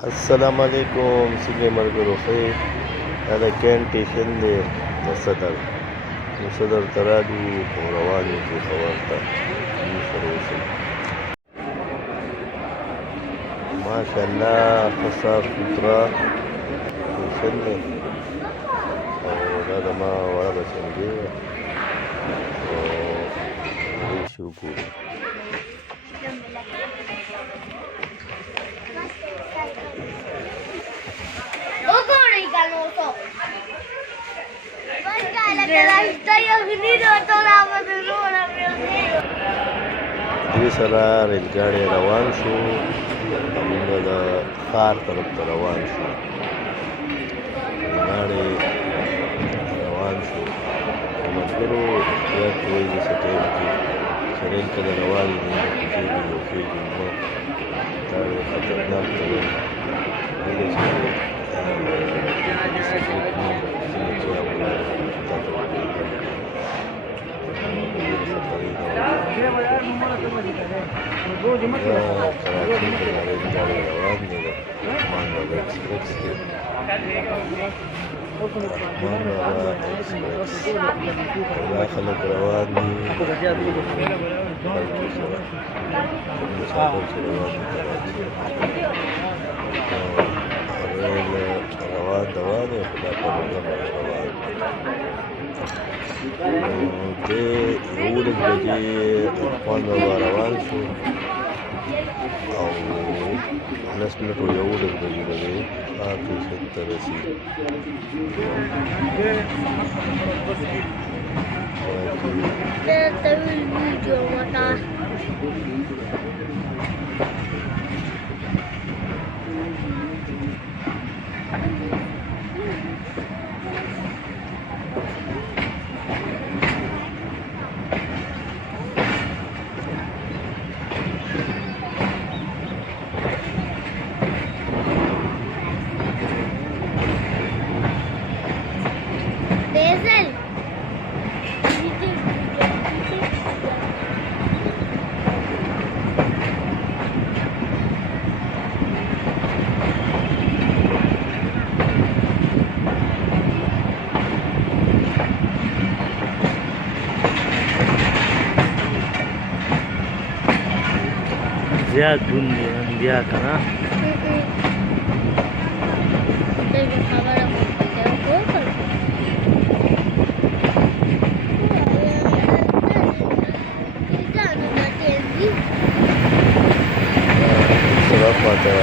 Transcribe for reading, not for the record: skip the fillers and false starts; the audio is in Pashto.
السلام علیکم څنګه ملګرو ښه یې؟ دا د کین ټیشن دی د صدر نو صدر ته راغلو او روان یو پېښور ته زموږ سره اوسئ. ماشاءالله ښه صاف سوتره ټیشن دی او دا زما وړه بچنګۍ ده او هغوی چې وګورو. دوی سره ریل ګاډی روان شو، موږ د ښار طرف ته روان شو. ریل ګاډی روان شو، ملګرو یاد کوئ داسې ټایم کې چې ریل کله روان وي نو کوزېږي او خېږي نه، دا ډېر خطرناک دی. ولې چې کراچۍ ته دا ریل ګاډی روان دی، د رحمان بابا ایکسپریس دی، رحمان بابا ایکسپریس. دا خلک روان دي خلکو سره مسافر چې روان دي کراچۍ ریل روان دی خو دا پروګرام روان دی. 11 بجې رحمان بابا روان شو او 10 منټو 11 بجې به دی هغه ټیشن ته رسېږي. زیاد دون دی نن بیا که نه سره خواته